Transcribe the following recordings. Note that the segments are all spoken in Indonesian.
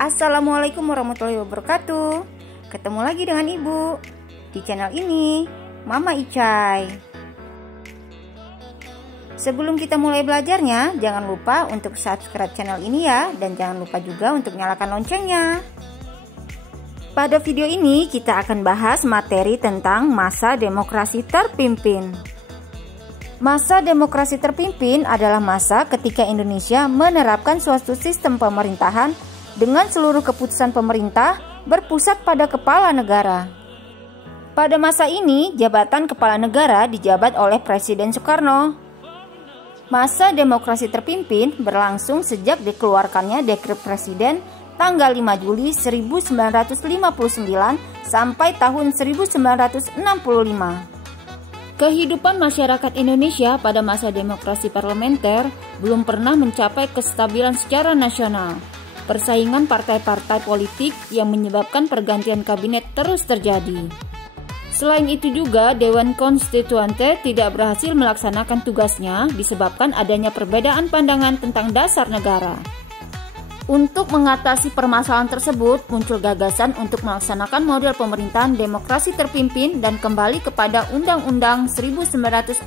Assalamualaikum warahmatullahi wabarakatuh. Ketemu lagi dengan Ibu di channel ini, Mama Icai. Sebelum kita mulai belajarnya, jangan lupa untuk subscribe channel ini ya, dan jangan lupa juga untuk nyalakan loncengnya. Pada video ini kita akan bahas materi tentang masa demokrasi terpimpin. Masa demokrasi terpimpin adalah masa ketika Indonesia menerapkan suatu sistem pemerintahan dengan seluruh keputusan pemerintah berpusat pada kepala negara. Pada masa ini, jabatan kepala negara dijabat oleh Presiden Soekarno. Masa demokrasi terpimpin berlangsung sejak dikeluarkannya Dekret Presiden tanggal 5 Juli 1959 sampai tahun 1965. Kehidupan masyarakat Indonesia pada masa demokrasi parlementer belum pernah mencapai kestabilan secara nasional. Persaingan partai-partai politik yang menyebabkan pergantian kabinet terus terjadi. Selain itu juga, Dewan Konstituante tidak berhasil melaksanakan tugasnya disebabkan adanya perbedaan pandangan tentang dasar negara. Untuk mengatasi permasalahan tersebut, muncul gagasan untuk melaksanakan model pemerintahan demokrasi terpimpin dan kembali kepada Undang-Undang 1945.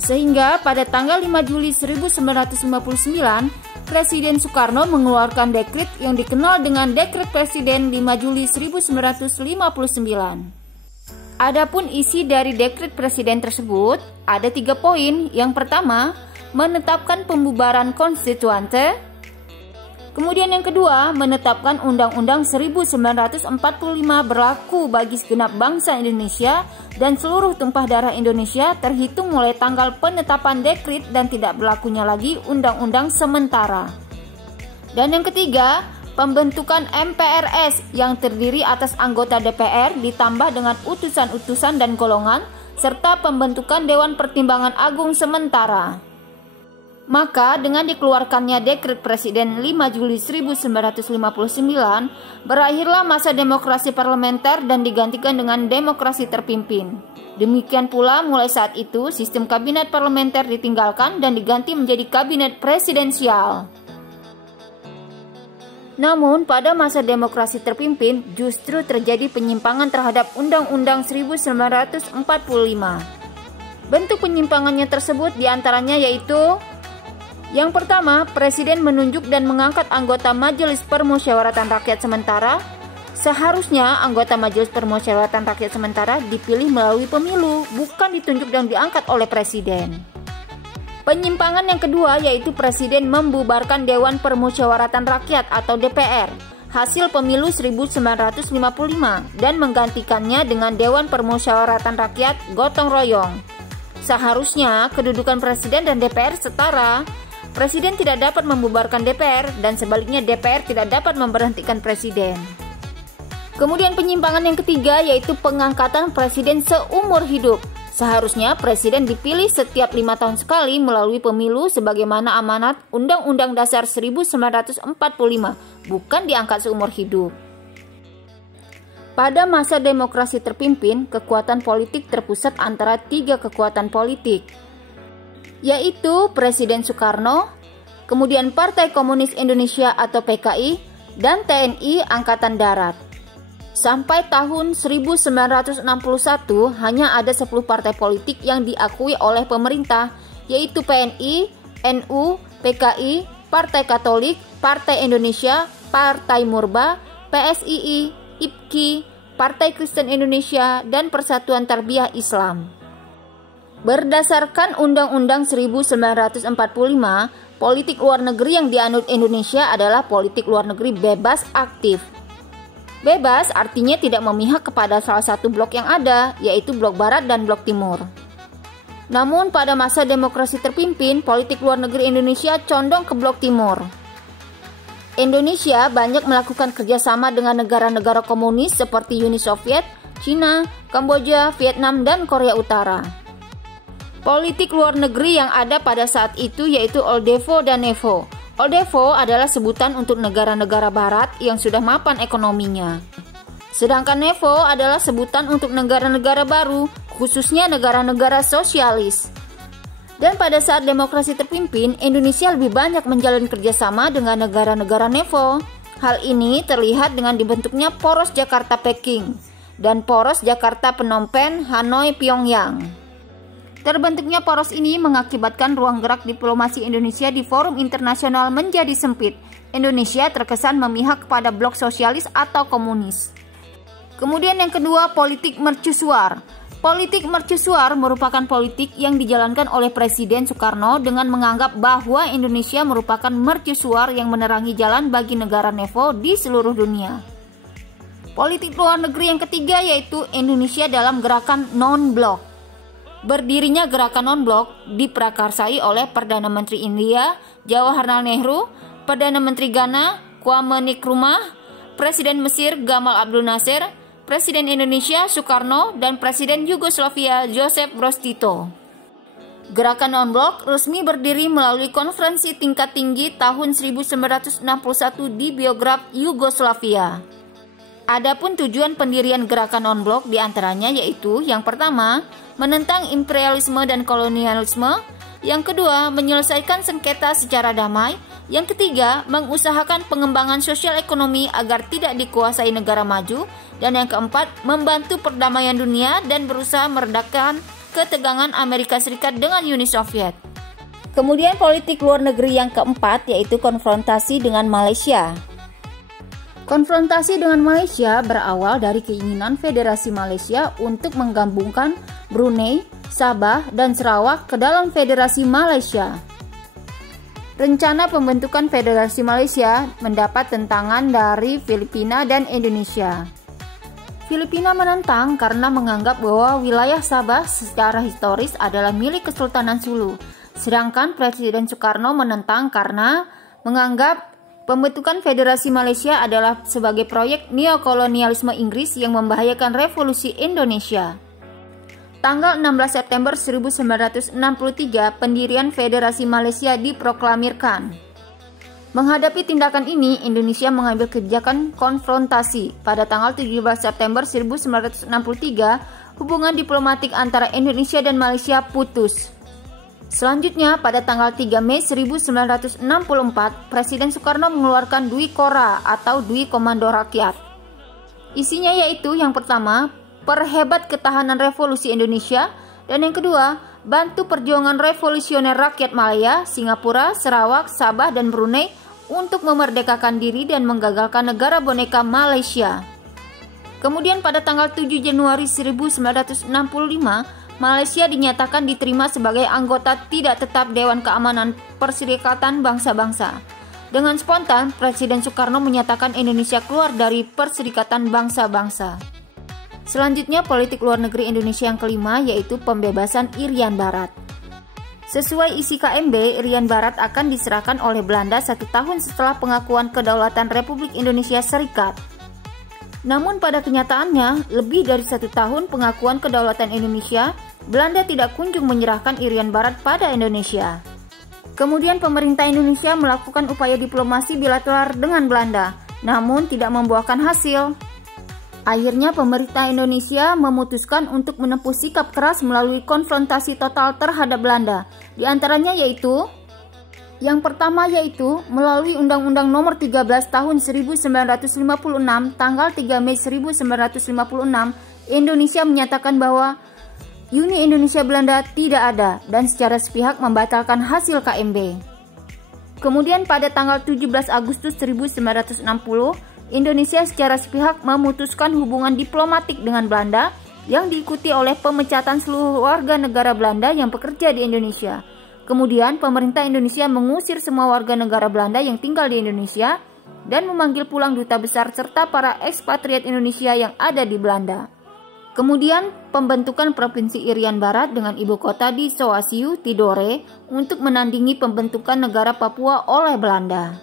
Sehingga pada tanggal 5 Juli 1959, Presiden Soekarno mengeluarkan dekret yang dikenal dengan Dekret Presiden 5 Juli 1959. Adapun isi dari Dekret Presiden tersebut ada 3 poin. Yang pertama, menetapkan pembubaran konstituante. Kemudian yang kedua, menetapkan Undang-Undang 1945 berlaku bagi segenap bangsa Indonesia dan seluruh tumpah darah Indonesia terhitung mulai tanggal penetapan dekret dan tidak berlakunya lagi Undang-Undang sementara. Dan yang ketiga, pembentukan MPRS yang terdiri atas anggota DPR ditambah dengan utusan-utusan dan golongan serta pembentukan Dewan Pertimbangan Agung sementara. Maka dengan dikeluarkannya Dekret Presiden 5 Juli 1959, berakhirlah masa demokrasi parlementer dan digantikan dengan demokrasi terpimpin. Demikian pula mulai saat itu sistem kabinet parlementer ditinggalkan dan diganti menjadi kabinet presidensial. Namun pada masa demokrasi terpimpin justru terjadi penyimpangan terhadap Undang-Undang 1945. Bentuk penyimpangannya tersebut diantaranya yaitu: yang pertama, Presiden menunjuk dan mengangkat anggota Majelis Permusyawaratan Rakyat Sementara. Seharusnya anggota Majelis Permusyawaratan Rakyat Sementara dipilih melalui pemilu, bukan ditunjuk dan diangkat oleh Presiden. Penyimpangan yang kedua yaitu Presiden membubarkan Dewan Permusyawaratan Rakyat atau DPR hasil pemilu 1955 dan menggantikannya dengan Dewan Permusyawaratan Rakyat gotong royong. Seharusnya kedudukan Presiden dan DPR setara. Presiden tidak dapat membubarkan DPR dan sebaliknya DPR tidak dapat memberhentikan Presiden. Kemudian penyimpangan yang ketiga yaitu pengangkatan Presiden seumur hidup. Seharusnya Presiden dipilih setiap 5 tahun sekali melalui pemilu sebagaimana amanat Undang-Undang Dasar 1945, bukan diangkat seumur hidup. Pada masa demokrasi terpimpin, kekuatan politik terpusat antara 3 kekuatan politik, yaitu Presiden Soekarno, kemudian Partai Komunis Indonesia atau PKI, dan TNI Angkatan Darat. Sampai tahun 1961 hanya ada 10 partai politik yang diakui oleh pemerintah, yaitu PNI, NU, PKI, Partai Katolik, Partai Indonesia, Partai Murba, PSII, IPKI, Partai Kristen Indonesia, dan Persatuan Tarbiyah Islam. Berdasarkan Undang-Undang 1945, politik luar negeri yang dianut Indonesia adalah politik luar negeri bebas aktif. Bebas artinya tidak memihak kepada salah satu blok yang ada, yaitu blok barat dan blok timur. Namun pada masa demokrasi terpimpin, politik luar negeri Indonesia condong ke blok timur. Indonesia banyak melakukan kerjasama dengan negara-negara komunis seperti Uni Soviet, Cina, Kamboja, Vietnam, dan Korea Utara. Politik luar negeri yang ada pada saat itu yaitu Oldevo dan Nevo. Oldevo adalah sebutan untuk negara-negara barat yang sudah mapan ekonominya. Sedangkan Nevo adalah sebutan untuk negara-negara baru, khususnya negara-negara sosialis. Dan pada saat demokrasi terpimpin, Indonesia lebih banyak menjalin kerjasama dengan negara-negara NEVO. Hal ini terlihat dengan dibentuknya poros Jakarta-Peking dan poros Jakarta-Phnom Penh, Hanoi-Pyongyang. Terbentuknya poros ini mengakibatkan ruang gerak diplomasi Indonesia di forum internasional menjadi sempit. Indonesia terkesan memihak kepada blok sosialis atau komunis. Kemudian yang kedua, politik mercusuar. Politik mercusuar merupakan politik yang dijalankan oleh Presiden Soekarno dengan menganggap bahwa Indonesia merupakan mercusuar yang menerangi jalan bagi negara NEVO di seluruh dunia. Politik luar negeri yang ketiga yaitu Indonesia dalam gerakan non-blok. Berdirinya gerakan non-blok diprakarsai oleh Perdana Menteri India Jawaharlal Nehru, Perdana Menteri Ghana Kwame Nkrumah, Presiden Mesir Gamal Abdel Nasser, Presiden Indonesia Soekarno, dan Presiden Yugoslavia Joseph Broz Tito. Gerakan non-blok resmi berdiri melalui konferensi tingkat tinggi tahun 1961 di Beograd, Yugoslavia. Adapun tujuan pendirian gerakan non-blok diantaranya yaitu yang pertama, menentang imperialisme dan kolonialisme, yang kedua, menyelesaikan sengketa secara damai, yang ketiga, mengusahakan pengembangan sosial ekonomi agar tidak dikuasai negara maju, dan yang keempat, membantu perdamaian dunia dan berusaha meredakan ketegangan Amerika Serikat dengan Uni Soviet. Kemudian politik luar negeri yang keempat yaitu konfrontasi dengan Malaysia. Konfrontasi dengan Malaysia berawal dari keinginan Federasi Malaysia untuk menggabungkan Brunei, Sabah, dan Sarawak ke dalam Federasi Malaysia. Rencana pembentukan Federasi Malaysia mendapat tentangan dari Filipina dan Indonesia. Filipina menentang karena menganggap bahwa wilayah Sabah secara historis adalah milik Kesultanan Sulu, sedangkan Presiden Soekarno menentang karena menganggap pembentukan Federasi Malaysia adalah sebagai proyek neokolonialisme Inggris yang membahayakan revolusi Indonesia. Tanggal 16 September 1963, pendirian Federasi Malaysia diproklamirkan. Menghadapi tindakan ini, Indonesia mengambil kebijakan konfrontasi. Pada tanggal 17 September 1963, hubungan diplomatik antara Indonesia dan Malaysia putus. Selanjutnya, pada tanggal 3 Mei 1964, Presiden Soekarno mengeluarkan Dwi Kora atau Dwi Komando Rakyat. Isinya yaitu yang pertama, perhebat ketahanan revolusi Indonesia, dan yang kedua, bantu perjuangan revolusioner rakyat Malaya, Singapura, Sarawak, Sabah, dan Brunei untuk memerdekakan diri dan menggagalkan negara boneka Malaysia. Kemudian pada tanggal 7 Januari 1965, Malaysia dinyatakan diterima sebagai anggota tidak tetap Dewan Keamanan Perserikatan Bangsa-Bangsa. Dengan spontan, Presiden Soekarno menyatakan Indonesia keluar dari Perserikatan Bangsa-Bangsa. Selanjutnya, politik luar negeri Indonesia yang kelima yaitu pembebasan Irian Barat. Sesuai isi KMB, Irian Barat akan diserahkan oleh Belanda 1 tahun setelah pengakuan kedaulatan Republik Indonesia Serikat. Namun pada kenyataannya, lebih dari 1 tahun pengakuan kedaulatan Indonesia, Belanda tidak kunjung menyerahkan Irian Barat pada Indonesia. Kemudian pemerintah Indonesia melakukan upaya diplomasi bilateral dengan Belanda, namun tidak membuahkan hasil. Akhirnya pemerintah Indonesia memutuskan untuk menempuh sikap keras melalui konfrontasi total terhadap Belanda. Di antaranya yaitu, yang pertama yaitu melalui Undang-Undang Nomor 13 Tahun 1956 tanggal 3 Mei 1956, Indonesia menyatakan bahwa Uni Indonesia Belanda tidak ada dan secara sepihak membatalkan hasil KMB. Kemudian pada tanggal 17 Agustus 1960, Indonesia secara sepihak memutuskan hubungan diplomatik dengan Belanda yang diikuti oleh pemecatan seluruh warga negara Belanda yang bekerja di Indonesia. Kemudian pemerintah Indonesia mengusir semua warga negara Belanda yang tinggal di Indonesia dan memanggil pulang duta besar serta para ekspatriat Indonesia yang ada di Belanda. Kemudian pembentukan Provinsi Irian Barat dengan ibu kota di Soasiu, Tidore untuk menandingi pembentukan negara Papua oleh Belanda.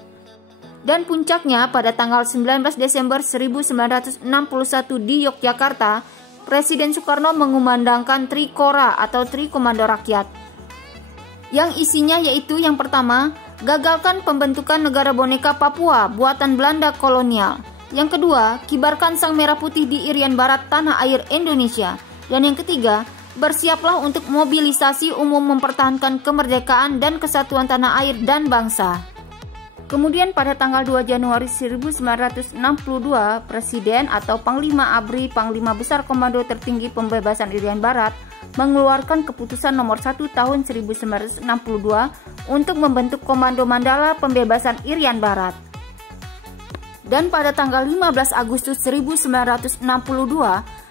Dan puncaknya pada tanggal 19 Desember 1961 di Yogyakarta, Presiden Soekarno mengumandangkan Tri Kora atau Tri Komando Rakyat. Yang isinya yaitu yang pertama, gagalkan pembentukan negara boneka Papua buatan Belanda kolonial. Yang kedua, kibarkan sang merah putih di Irian Barat tanah air Indonesia. Dan yang ketiga, bersiaplah untuk mobilisasi umum mempertahankan kemerdekaan dan kesatuan tanah air dan bangsa. Kemudian pada tanggal 2 Januari 1962, Presiden atau Panglima ABRI, Panglima Besar Komando Tertinggi Pembebasan Irian Barat, mengeluarkan keputusan nomor 1 tahun 1962 untuk membentuk Komando Mandala Pembebasan Irian Barat. Dan pada tanggal 15 Agustus 1962,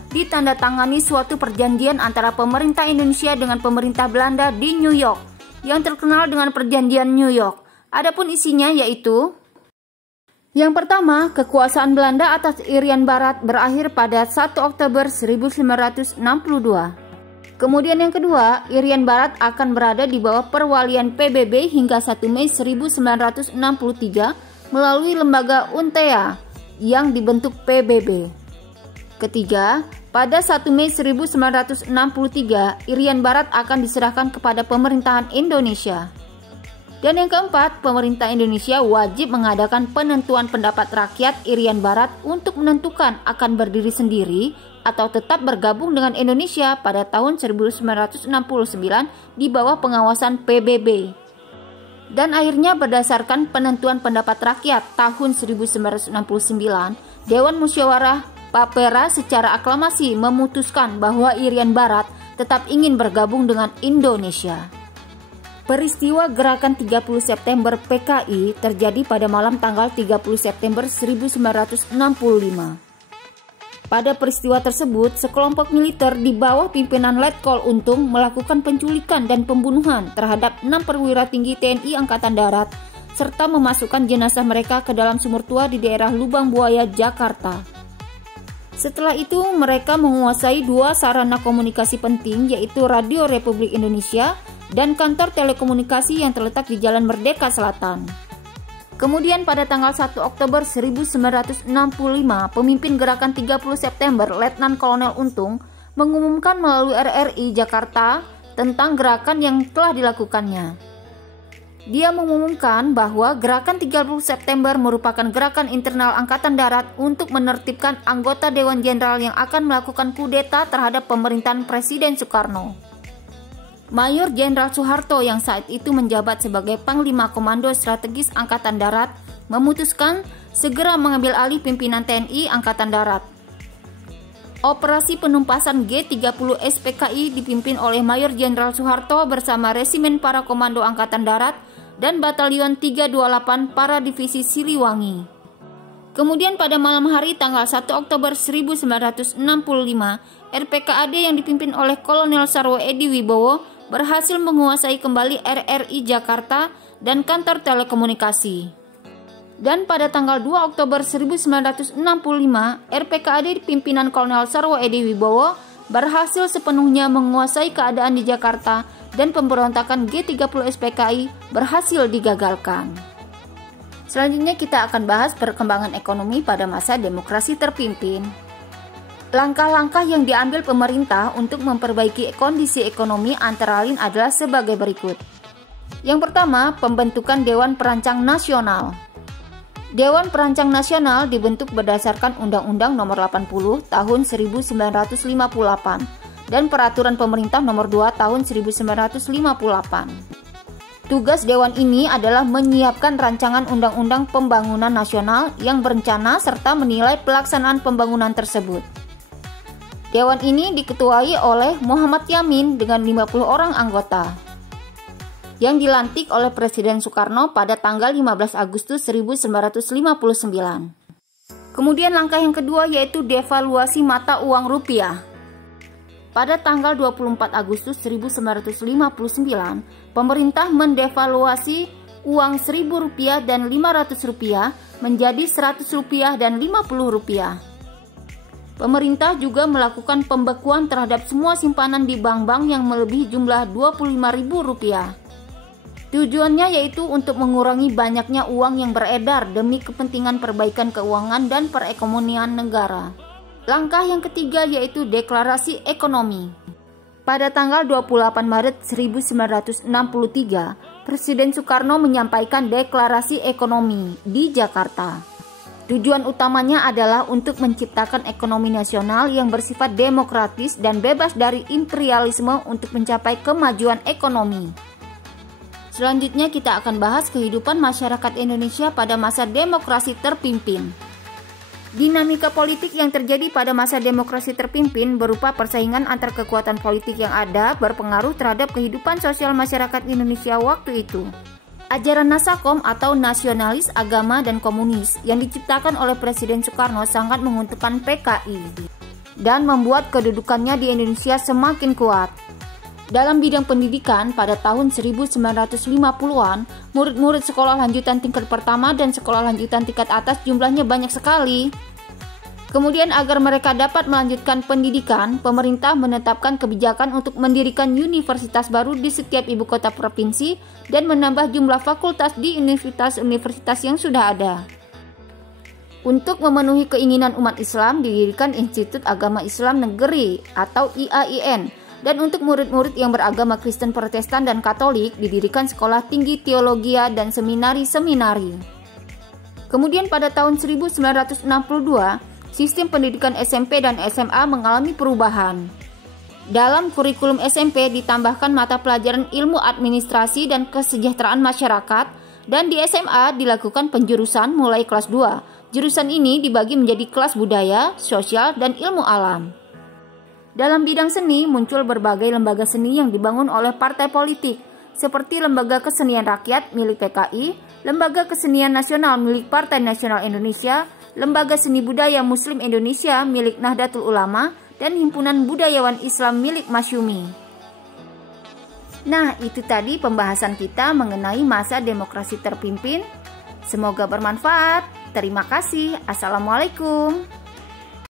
ditandatangani suatu perjanjian antara pemerintah Indonesia dengan pemerintah Belanda di New York, yang terkenal dengan Perjanjian New York. Adapun isinya yaitu: yang pertama, kekuasaan Belanda atas Irian Barat berakhir pada 1 Oktober 1962. Kemudian yang kedua, Irian Barat akan berada di bawah perwalian PBB hingga 1 Mei 1963 melalui lembaga UNTEA yang dibentuk PBB. Ketiga, pada 1 Mei 1963, Irian Barat akan diserahkan kepada pemerintahan Indonesia. Dan yang keempat, pemerintah Indonesia wajib mengadakan penentuan pendapat rakyat Irian Barat untuk menentukan akan berdiri sendiri atau tetap bergabung dengan Indonesia pada tahun 1969 di bawah pengawasan PBB. Dan akhirnya berdasarkan penentuan pendapat rakyat tahun 1969, Dewan Musyawarah Papera secara aklamasi memutuskan bahwa Irian Barat tetap ingin bergabung dengan Indonesia. Peristiwa Gerakan 30 September PKI terjadi pada malam tanggal 30 September 1965. Pada peristiwa tersebut, sekelompok militer di bawah pimpinan Letkol Untung melakukan penculikan dan pembunuhan terhadap 6 perwira tinggi TNI Angkatan Darat, serta memasukkan jenazah mereka ke dalam sumur tua di daerah Lubang Buaya, Jakarta. Setelah itu, mereka menguasai 2 sarana komunikasi penting, yaitu Radio Republik Indonesia dan kantor telekomunikasi yang terletak di Jalan Merdeka Selatan. Kemudian pada tanggal 1 Oktober 1965, pemimpin Gerakan 30 September, Letnan Kolonel Untung, mengumumkan melalui RRI Jakarta tentang gerakan yang telah dilakukannya. Dia mengumumkan bahwa Gerakan 30 September merupakan gerakan internal Angkatan Darat untuk menertibkan anggota Dewan Jenderal yang akan melakukan kudeta terhadap pemerintahan Presiden Soekarno. Mayor Jenderal Soeharto yang saat itu menjabat sebagai Panglima Komando Strategis Angkatan Darat memutuskan segera mengambil alih pimpinan TNI Angkatan Darat. Operasi penumpasan G30 SPKI dipimpin oleh Mayor Jenderal Soeharto bersama Resimen Para Komando Angkatan Darat dan Batalion 328 Para Divisi Siliwangi. Kemudian pada malam hari tanggal 1 Oktober 1965, RPKAD yang dipimpin oleh Kolonel Sarwo Edi Wibowo berhasil menguasai kembali RRI Jakarta dan kantor telekomunikasi. Dan pada tanggal 2 Oktober 1965, RPKAD pimpinan Kolonel Sarwo Edi Wibowo berhasil sepenuhnya menguasai keadaan di Jakarta dan pemberontakan G30 SPKI berhasil digagalkan. Selanjutnya kita akan bahas perkembangan ekonomi pada masa demokrasi terpimpin. Langkah-langkah yang diambil pemerintah untuk memperbaiki kondisi ekonomi antara lain adalah sebagai berikut. Yang pertama, pembentukan Dewan Perancang Nasional. Dewan Perancang Nasional dibentuk berdasarkan Undang-Undang Nomor 80 Tahun 1958 dan Peraturan Pemerintah Nomor 2 Tahun 1958. Tugas Dewan ini adalah menyiapkan rancangan undang-undang pembangunan nasional yang berencana serta menilai pelaksanaan pembangunan tersebut. Dewan ini diketuai oleh Muhammad Yamin dengan 50 orang anggota, yang dilantik oleh Presiden Soekarno pada tanggal 15 Agustus 1959. Kemudian langkah yang kedua yaitu devaluasi mata uang rupiah. Pada tanggal 24 Agustus 1959, pemerintah mendevaluasi uang Rp1.000 dan Rp500 menjadi Rp100 dan Rp50. Pemerintah juga melakukan pembekuan terhadap semua simpanan di bank-bank yang melebihi jumlah Rp25.000. Tujuannya yaitu untuk mengurangi banyaknya uang yang beredar demi kepentingan perbaikan keuangan dan perekonomian negara. Langkah yang ketiga yaitu deklarasi ekonomi. Pada tanggal 28 Maret 1963, Presiden Soekarno menyampaikan deklarasi ekonomi di Jakarta. Tujuan utamanya adalah untuk menciptakan ekonomi nasional yang bersifat demokratis dan bebas dari imperialisme untuk mencapai kemajuan ekonomi. Selanjutnya kita akan bahas kehidupan masyarakat Indonesia pada masa demokrasi terpimpin. Dinamika politik yang terjadi pada masa demokrasi terpimpin berupa persaingan antar kekuatan politik yang ada berpengaruh terhadap kehidupan sosial masyarakat Indonesia waktu itu. Ajaran Nasakom atau nasionalis agama dan komunis yang diciptakan oleh Presiden Soekarno sangat menguntungkan PKI dan membuat kedudukannya di Indonesia semakin kuat. Dalam bidang pendidikan, pada tahun 1950-an, murid-murid sekolah lanjutan tingkat pertama dan sekolah lanjutan tingkat atas jumlahnya banyak sekali. Kemudian agar mereka dapat melanjutkan pendidikan, pemerintah menetapkan kebijakan untuk mendirikan universitas baru di setiap ibu kota provinsi dan menambah jumlah fakultas di universitas-universitas yang sudah ada. Untuk memenuhi keinginan umat Islam, didirikan Institut Agama Islam Negeri atau IAIN, dan untuk murid-murid yang beragama Kristen, Protestan, dan Katolik, didirikan Sekolah Tinggi Teologia dan seminari-seminari. Kemudian pada tahun 1962, sistem pendidikan SMP dan SMA mengalami perubahan. Dalam kurikulum SMP ditambahkan mata pelajaran ilmu administrasi dan kesejahteraan masyarakat, dan di SMA dilakukan penjurusan mulai kelas 2. Jurusan ini dibagi menjadi kelas budaya, sosial, dan ilmu alam. Dalam bidang seni muncul berbagai lembaga seni yang dibangun oleh partai politik, seperti Lembaga Kesenian Rakyat milik PKI, Lembaga Kesenian Nasional milik Partai Nasional Indonesia, Lembaga Seni Budaya Muslim Indonesia milik Nahdlatul Ulama, dan Himpunan Budayawan Islam milik Masyumi. Nah, itu tadi pembahasan kita mengenai masa demokrasi terpimpin. Semoga bermanfaat. Terima kasih. Assalamualaikum.